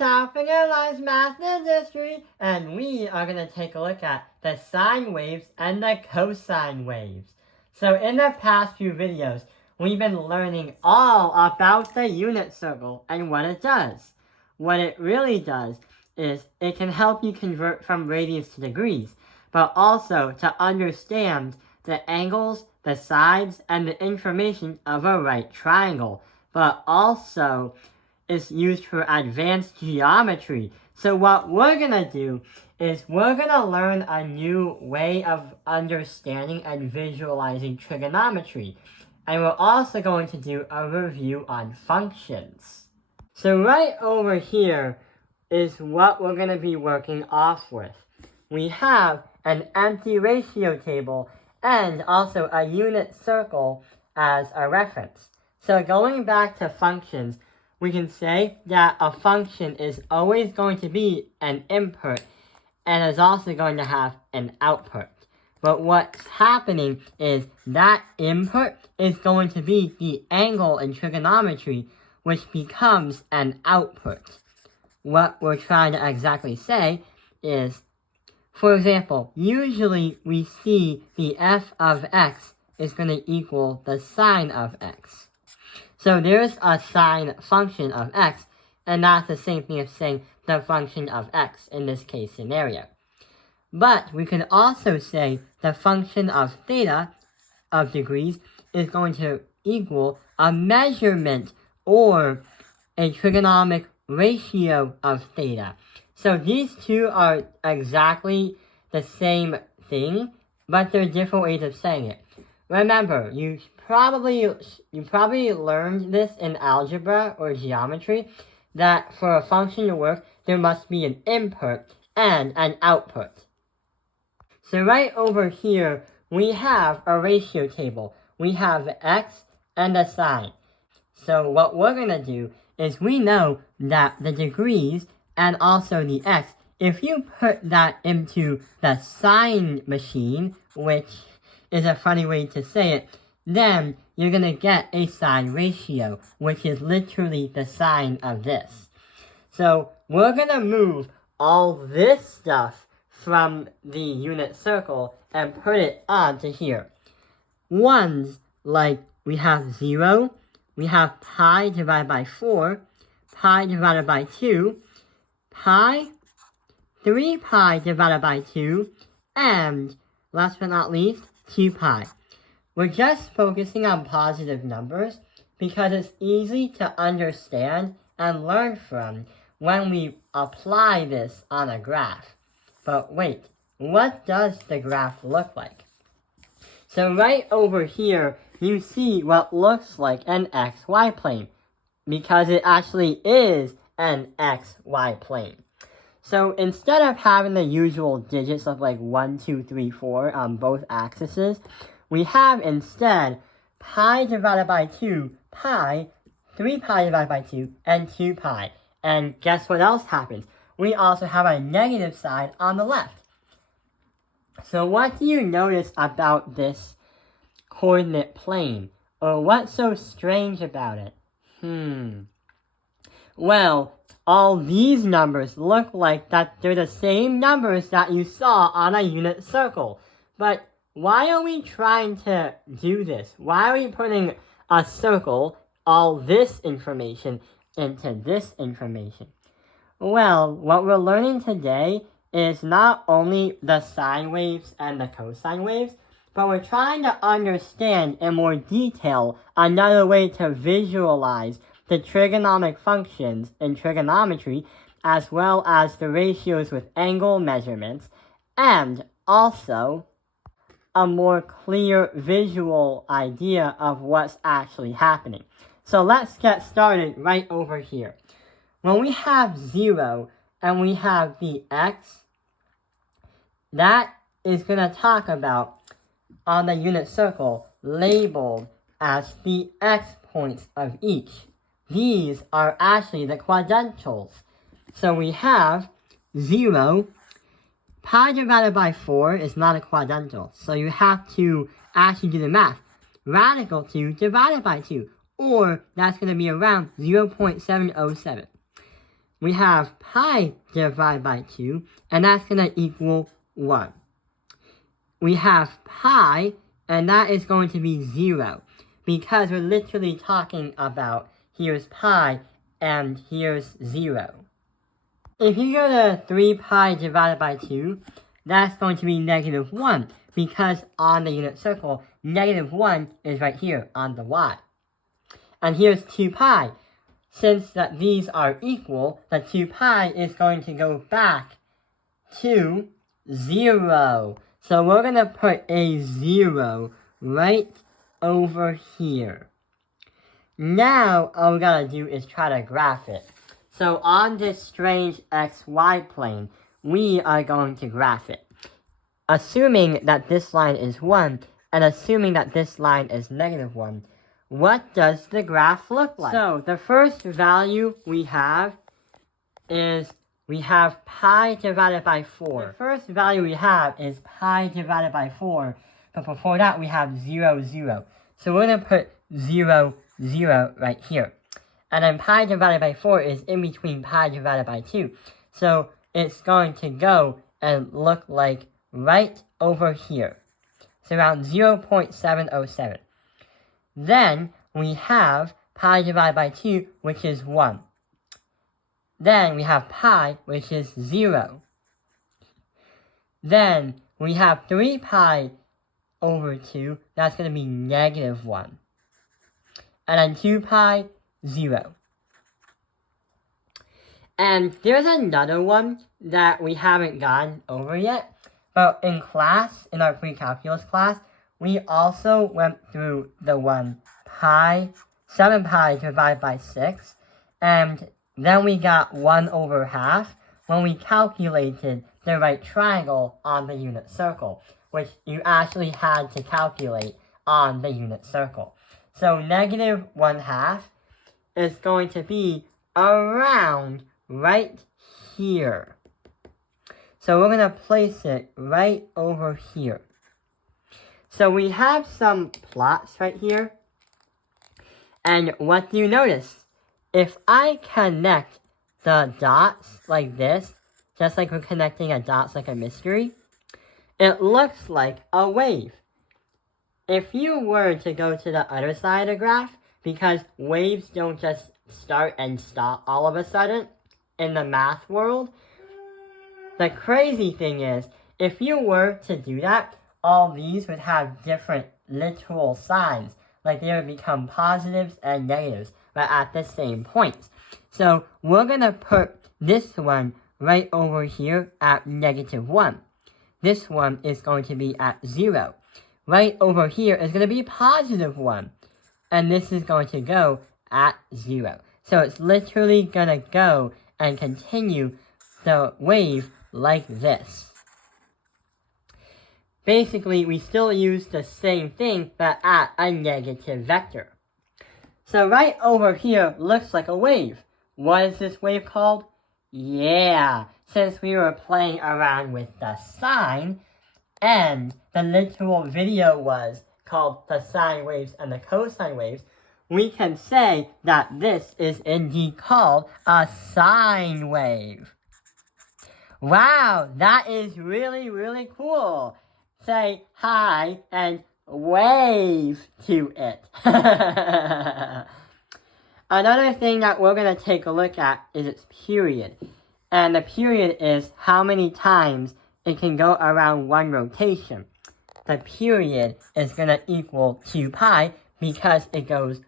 Topic Analyze Math and History, and we are going to take a look at the sine waves and the cosine waves. So in the past few videos, we've been learning all about the unit circle and what it does. What it really does is it can help you convert from radians to degrees, but also to understand the angles, the sides, and the information of a right triangle, but also is used for advanced geometry. So what we're going to do is we're going to learn a new way of understanding and visualizing trigonometry. And we're also going to do a review on functions. So right over here is what we're going to be working off with. We have an empty ratio table and also a unit circle as a reference. So going back to functions, we can say that a function is always going to be an input and is also going to have an output. But what's happening is that input is going to be the angle in trigonometry, which becomes an output. What we're trying to exactly say is, for example, usually we see the f of x is going to equal the sine of x. So there's a sine function of x, and that's the same thing as saying the function of x in this case scenario. But we can also say the function of theta of degrees is going to equal a measurement or a trigonometric ratio of theta. So these two are exactly the same thing, but they're different ways of saying it. Remember, you probably learned this in algebra or geometry, that for a function to work, there must be an input and an output. So right over here, we have a ratio table. We have x and a sine. So what we're going to do is we know that the degrees and also the x, if you put that into the sine machine, which is a funny way to say it, then you're going to get a sine ratio, which is literally the sine of this. So we're going to move all this stuff from the unit circle and put it onto here. Ones like we have 0, we have pi divided by 4, pi divided by 2, pi, 3 pi divided by 2, and last but not least, 2 pi. We're just focusing on positive numbers because it's easy to understand and learn from when we apply this on a graph. But wait, what does the graph look like? So right over here, you see what looks like an XY plane, because it actually is an XY plane. So instead of having the usual digits of like 1, 2, 3, 4 on both axes, we have instead pi divided by 2, pi, 3 pi divided by 2, and 2 pi. And guess what else happens? We also have a negative side on the left. So what do you notice about this coordinate plane? Or what's so strange about it? Well, all these numbers look like that they're the same numbers that you saw on a unit circle. But why are we trying to do this? Why are we putting a circle, all this information, into this information? Well, what we're learning today is not only the sine waves and the cosine waves, but we're trying to understand in more detail another way to visualize the trigonometric functions in trigonometry, as well as the ratios with angle measurements, and also a more clear visual idea of what's actually happening. So let's get started right over here. When we have 0 and we have the x, that is going to talk about on the unit circle labeled as the x points of each. These are actually the quadrantals. So we have 0, pi divided by 4 is not a quadrantal. So you have to actually do the math. Radical 2 divided by 2, or that's going to be around 0.707. we have pi divided by 2, and that's going to equal 1. We have pi, and that is going to be 0, because we're literally talking about here's pi, and here's 0. If you go to 3 pi divided by 2, that's going to be negative 1, because on the unit circle, negative 1 is right here on the y. And here's 2 pi. Since that these are equal, the 2 pi is going to go back to 0. So we're going to put a 0 right over here. Now, all we gotta do is try to graph it. So on this strange xy plane, we are going to graph it. Assuming that this line is 1, and assuming that this line is negative 1, what does the graph look like? So the first value we have is we have pi divided by 4. The first value we have is pi divided by 4, but before that we have 0, 0. So we're going to put 0, 0 right here. And then pi divided by 4 is in between pi divided by 2. So it's going to go and look like right over here. So around 0.707. Then we have pi divided by 2, which is 1. Then we have pi, which is 0. Then we have 3 pi over 2, that's going to be negative 1. And then 2 pi, 0. And there's another one that we haven't gotten over yet. But in class, in our pre-calculus class, we also went through the one 7 pi divided by 6. And then we got 1 over half when we calculated the right triangle on the unit circle, which you actually had to calculate on the unit circle. So negative 1/2 is going to be around right here. So we're going to place it right over here. So we have some plots right here. And what do you notice? If I connect the dots like this, just like we're connecting a dots like a mystery, it looks like a wave. If you were to go to the other side of the graph, because waves don't just start and stop all of a sudden in the math world, the crazy thing is, if you were to do that, all these would have different literal signs. Like they would become positives and negatives, but at the same points. So we're going to put this one right over here at negative 1. This one is going to be at 0. Right over here is going to be positive 1. And this is going to go at 0. So it's literally going to go and continue the wave like this. Basically, we still use the same thing, but at a negative vector. So right over here looks like a wave. What is this wave called? Yeah, since we were playing around with the sine, and the literal video was called the sine waves and the cosine waves, we can say that this is indeed called a sine wave. Wow, that is really, really cool. Say hi and wave to it. Another thing that we're going to take a look at is its period. And the period is how many times it can go around one rotation. The period is going to equal 2 pi because it goes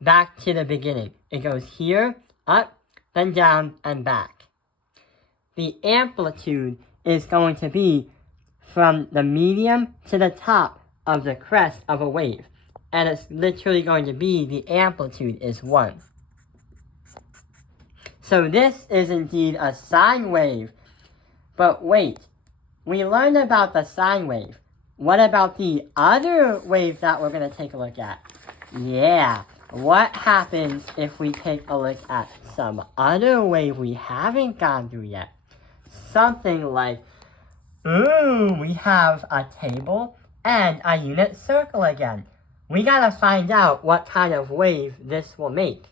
back to the beginning. It goes here, up, then down, and back. The amplitude is going to be from the medium to the top of the crest of a wave. And it's literally going to be the amplitude is 1. So this is indeed a sine wave. But wait, we learned about the sine wave. What about the other wave that we're going to take a look at? Yeah, what happens if we take a look at some other wave we haven't gone through yet? Something like, we have a table and a unit circle again. We gotta find out what kind of wave this will make.